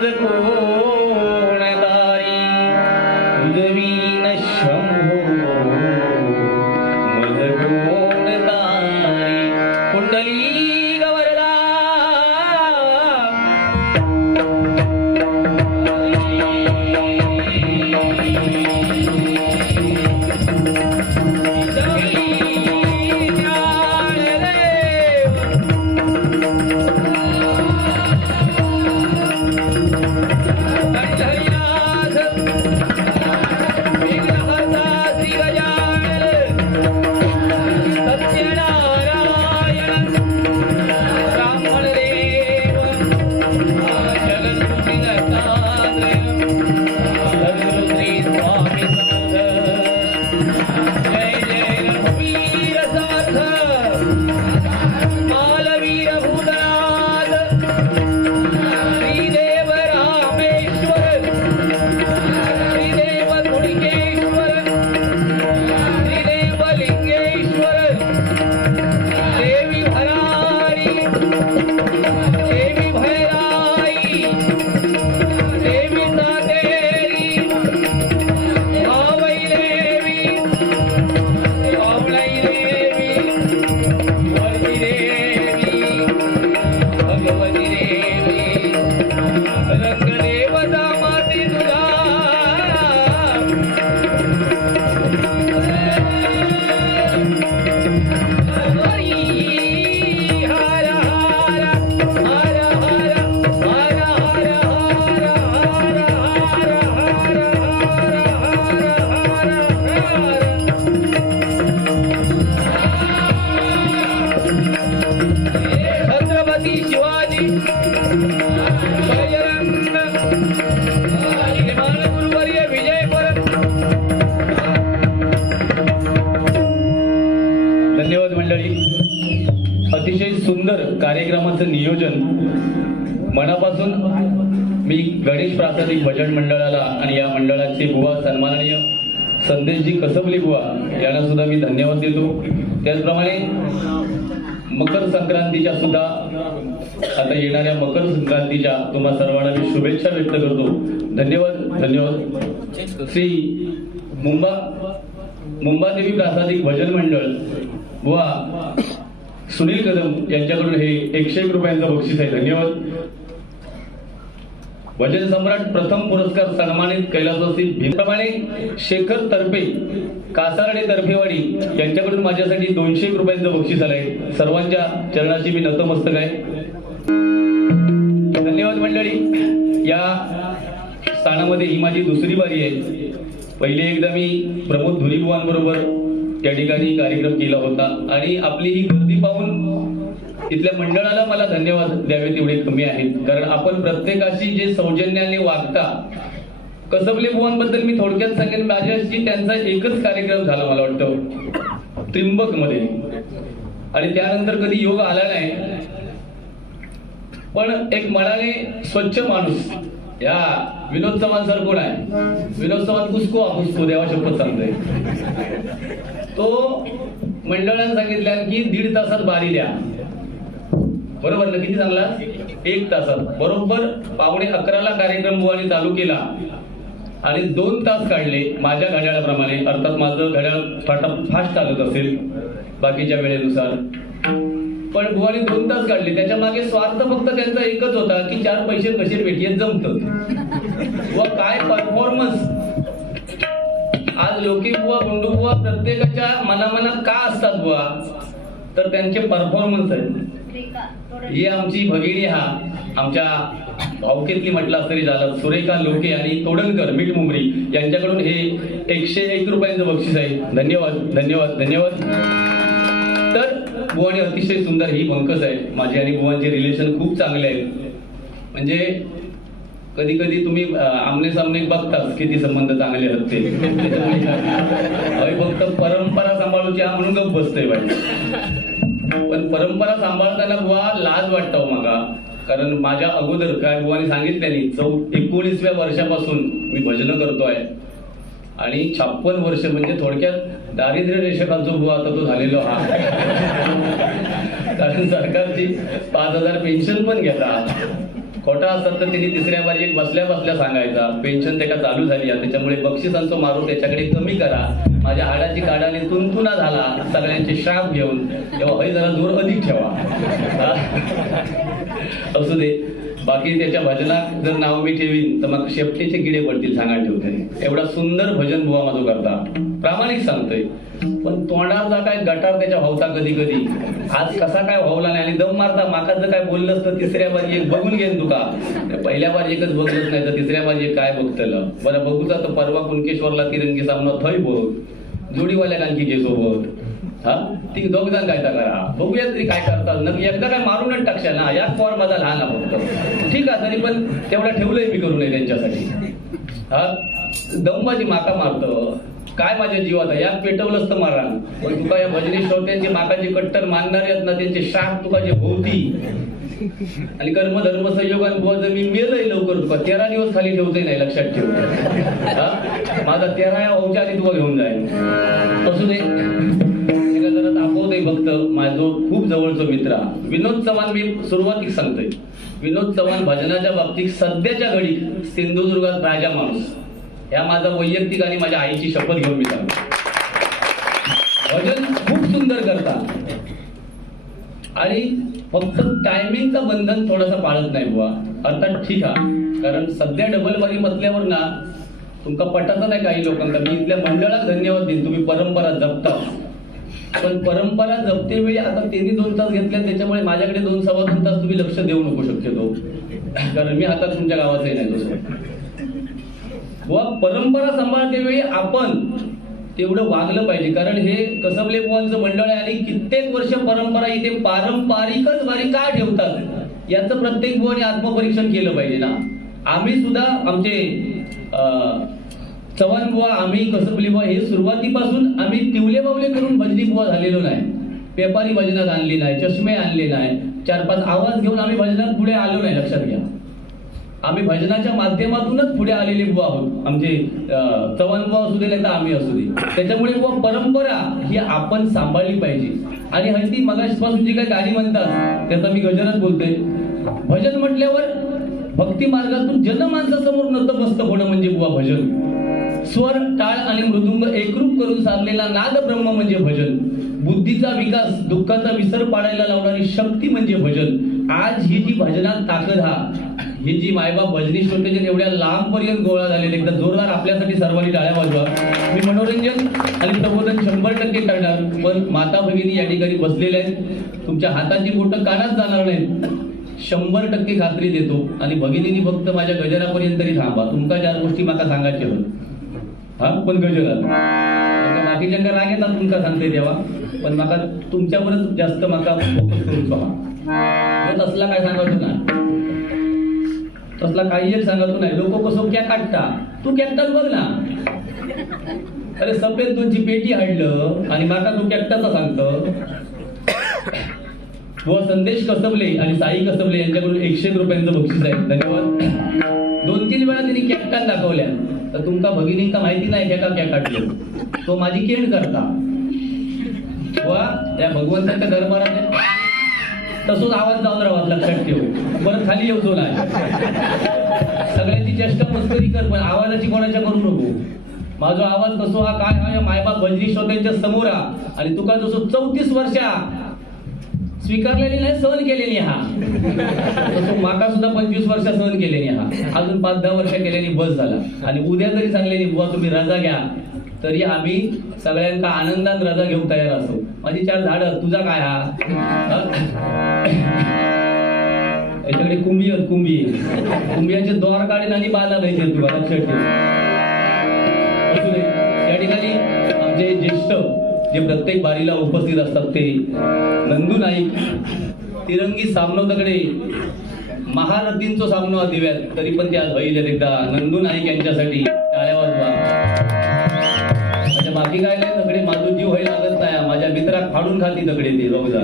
को कार्यक्रमाचं नियोजन मनापासून मी गणेश प्रासादिक भजन मंडळाला आणि या मंडळाचे बुवा सन्माननीय संदेशजी कसबली बुवा यांना सुद्धा मी धन्यवाद देतो. त्याचप्रमाणे मकर संक्रांतीच्या सुद्धा आता येणाऱ्या मकर संक्रांतीच्या तुम्हा सर्वांना मी शुभेच्छा व्यक्त करतो. धन्यवाद धन्यवाद. श्री मुंबा मुंबादेवी प्रासादिक भजन मंडळ व सुनील कदम यांच्याकडून हे एकशे एक रुपयांचं बक्षीस आहे. धन्यवाद. भजन सम्राट प्रथम पुरस्कार सन्मानित कैलासवासी भीमप्रमाणे शेखर तर्फे कासारडे तर्फेवाडी यांच्याकडून माझ्यासाठी दोनशे एक रुपयांचं बक्षीस आलंय. सर्वांच्या चरणाची मी नतमस्तक आहे. धन्यवाद मंडळी. या स्थानामध्ये ही माझी दुसरी बारी आहे. पहिले एकदा मी प्रमोद धुरीबुवांबरोबर त्या ठिकाणी कार्यक्रम केला होता. आणि आपली ही गर्दी पाहून इथल्या मंडळाला मला धन्यवाद द्यावे तेवढे कमी आहेत. कारण आपण प्रत्येकाशी जे सौजन्याने वागता कसबले बुवांबद्दल मी थोडक्यात सांगेन. माझ्याशी त्यांचा एकच कार्यक्रम झाला मला वाटतं. त्रिंबकमध्ये आणि त्यानंतर कधी योग आला नाही. पण एक मनाने स्वच्छ माणूस या विनोद चव्हाण सर कोण आहे? विनोद चव्हाण कुसको हा कुसको देवा शपथ सांगतोय. तो मंडळानं सांगितल्या की दीड तासात बारी द्या. बरोबर ना? किती सांगला? एक तासात. बरोबर पावणे अकराला कार्यक्रम बुवाने चालू केला. आणि दोन तास काढले माझ्या घड्याळाप्रमाणे. अर्थात माझं घड्याळ फाटा फास्ट चालत असेल बाकीच्या वेळेनुसार. पण बुवाने दोन तास काढले. त्याच्यामागे स्वार्थ फक्त त्यांचा एकच होता की चार पैसे कसे भेटीत जमत. व काय परफॉर्मन्स लोकी बुवा गुंडू बुवा प्रत्येकाच्या मनामनात का असतात बुवा? तर त्यांचे परफॉर्मन्स आहेत. ही आमची भगिनी हा आमच्या भावकीतली म्हटलं तरी झालं. सुरेखा लोके आणि तोडणकर मीठ मुंबरी यांच्याकडून हे एकशे एक रुपयांचं बक्षीस आहे. धन्यवाद धन्यवाद धन्यवाद. तर बुवानी अतिशय सुंदर ही बंकस आहे माझे आणि बुवांचे रिलेशन खूप चांगले आहेत. म्हणजे कधी कधी तुम्ही आमने सामने बघताच किती संबंध चांगले आहेत ते फक्त परंपरा सांभाळूची हा म्हणून गप बसतोय बाई. पण परंपरा सांभाळताना बुवा लाज वाटतो हो मागा. कारण माझ्या अगोदर काय बुवाने सांगितल्याने चौ एकोणीसव्या वर्षापासून मी भजन करतोय. आणि छप्पन वर्ष म्हणजे थोडक्यात दारिद्र्य रेषकांचा बुवा आता तो झालेलो हा. कारण सरकारची पाच हजार पेन्शन पण घेतात. खोटा असतात तर त्यांनी तिसऱ्या बाजी बसल्या बसल्या सांगायचा. पेन्शन त्याला चालू झाली आहे. त्याच्यामुळे बक्षिसांचं मारून त्याच्याकडे कमी करा. माझ्या हाडाची काढाने तुंतुना झाला. सगळ्यांचे श्राप घेऊन. तेव्हा हय जरा जोर अधिक ठेवा. असू दे. बाकी त्याच्या भजनात जर नाव मी ठेवीन तर मग शेपटीचे किडे पडतील सांगा ठेवते. एवढा सुंदर भजन बुवा माझं करता. प्रामाणिक सांगतोय. पण तोंडाचा काय गटार त्याच्या व्हावता कधी कधी आज कसा काय व्हावला नाही आणि दम मारता माका जर काय बोललंस तर तिसऱ्या बाजी एक बघून घेईन तुका. पहिल्या बाजी एकच बघलंच नाही तर तिसऱ्या बाजी काय बघतलं? बरं बघूचा तर परवा कुणकेश्वरला तिरंगी सामना थंय बघ जोडीवाल्या कांकी सोबत. हा? ती दोघ जण काय करा. बघूया तरी काय करतात. एकदा काय मारूनच टाकशाल ना? या फॉर माझा लहान फक्त. ठीक आहे तरी पण तेवढा ठेवलंय मी करू नये त्यांच्यासाठी. हा? दमबाजी माका मारतो. काय माझ्या जीवात आहे? यात पेटवलंच तर मारा. पण तुका या भजनी श्रोत्यांचे माकाचे कट्टर मानणारे आहेत ना त्यांचे शाप तुका जे भोवती आणि कर्म धर्म संयोगान बुवा मी मेलही लवकर तुका तेरा दिवस खाली ठेवते नाही लक्षात ठेव. माझा तेरा या भाऊच्या आधी तुला घेऊन जाईल असू दे एका जरा दाखवतोय फक्त माझा जो खूप जवळचा मित्र विनोद चव्हाण मी सुरुवातीक सांगतोय. विनोद चव्हाण भजनाच्या बाबतीत सध्याच्या घडी सिंधुदुर्गात राजा माणूस. या माझा वैयक्तिक आणि माझ्या आईची शपथ घेऊन मी सांगतो भजन खूप सुंदर करता आणि फक्त टायमिंगचं बंधन थोडासा पाळत नाही बुवा. अर्थात ठीक आहे. कारण सध्या डबल बारी म्हटल्यावर ना तुमका पटाचं नाही काही लोकांना मी इथल्या मंडळात धन्यवाद देईन. तुम्ही परंपरा जपता. पण परंपरा जपते वेळी आता त्यांनी दोन तास घेतल्या त्याच्यामुळे माझ्याकडे दोन सव्वा दोन तास तुम्ही लक्ष देऊ नको शकतो कारण मी आता तुमच्या गावाचंही नाही व परंपरा सांभाळते वेळी आपण तेवढं वागलं पाहिजे. कारण हे कसबले बुवांचं मंडळ आहे आणि कित्येक वर्ष परंपरा इथे पारंपरिकच वारी का ठेवतात? याचं प्रत्येक बुवाने आत्मपरीक्षण केलं पाहिजे ना. आम्ही सुद्धा आमचे चव्हाण बुवा आम्ही कसबली बुवा हे सुरुवातीपासून आम्ही तिवले बावले करून भजनी बुवा झालेलो नाही. पेपारी भजनात आणली नाही चष्मे आणले नाही. चार पाच आवाज घेऊन आम्ही भजनात पुढे आलो नाही लक्षात घ्या. आम्ही भजनाच्या माध्यमातूनच पुढे आलेले बुवा आहोत. आमचे चव्हाण बुवा असू दे तर आम्ही असू दे. त्याच्यामुळे बुवा परंपरा ही आपण सांभाळली पाहिजे. आणि हल्ली मगाशपासून जी काही गाणी म्हणतात त्याचा मी गजरच बोलतोय. भजन म्हटल्यावर भक्ती मार्गातून जनमानसासमोर नतमस्त होणं म्हणजे बुवा भजन. स्वर टाळ आणि मृदुंग एकरूप करून साधलेला नाद ब्रह्म म्हणजे भजन. बुद्धीचा विकास दुःखाचा विसर पाडायला लावणारी शक्ती म्हणजे भजन. आज ही जी भजनात ताकद हा ही जी मायबाप भजनी श्रोतेचे एवढ्या लांब पर्यंत गोळा झालेले एकदा जोरदार आपल्यासाठी सर्वांनी टाळ्या वाजवा. मी मनोरंजन आणि प्रबोधन शंभर टक्के करणार पण माता भगिनी या ठिकाणी बसलेल्या आहेत. तुमच्या हाताची बोटं कानात जाणार नाहीत. शंभर टक्के खात्री देतो. आणि भगिनीनी फक्त माझ्या गजरापर्यंत तरी थांबा. तुमका चार गोष्टी माका सांगायच्या होत हा? पण गजरा. आता राग येतात तुमका सांगते देवा. पण माका तुमच्यावरच जास्त माका फोकस करून पहा असला तसला काय सांगायचं ना तसला काही एक सांगतो नाही. लोक कसो क्या काढता? तू कॅप्टन बघ ना. अरे सफेद तुमची पेटी हाडलं आणि माका तू कॅप्टनचा सांगत. व संदेश कसबले आणि साई कसबले यांच्याकडून एकशे रुपयांचं बक्षीस आहे. धन्यवाद. दोन तीन वेळा त्यांनी कॅकटान दाखवल्या. तर तुमका भगिनींका माहिती नाही एका क्या काढलो. तो माझी केण करता. वा त्या भगवंताच्या दरबारात तसोच आवाज जाऊन राहावा लक्षात ठेव. परत खाली येऊ तुला. सगळ्यांची चेष्टा मस्करी कर पण आवाजाची कोणाच्या करू नको. माझा आवाज कसो हा काय हा या मायबाप भजनी श्रोत्यांच्या समोर हा. आणि तुका जसो चौतीस वर्षा स्वीकारलेली नाही सहन केलेली हा. तसं माका सुद्धा पंचवीस वर्ष सहन केलेली हा. अजून पाच दहा वर्ष केलेली बस झाला. आणि उद्या जरी सांगलेली बुवा तुम्ही रजा घ्या. तरी आम्ही सगळ्यांका आनंदात रजा घेऊन तयार असतो. माझी चार झाड तुझा काय हा? याच्याकडे कुंभी आहेत कुंभी. कुंभियाचे दोर काढीन आणि बाला घ्यायचे तुला लक्षात ठेव या ठिकाणी आमचे ज्येष्ठ जे प्रत्येक बारीला उपस्थित असतात ते नंदू नाईक तिरंगी सामनो तकडे महारथींचो सामनो हा दिव्यात. तरी पण ते आज होईल एकदा. नंदू नाईक यांच्यासाठी म्हणजे काय काय दगडे माझं जीव व्हायला लागत नाही. माझ्या मित्राक फाडून खाती दगडे ते जाऊ जा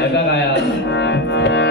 एका काय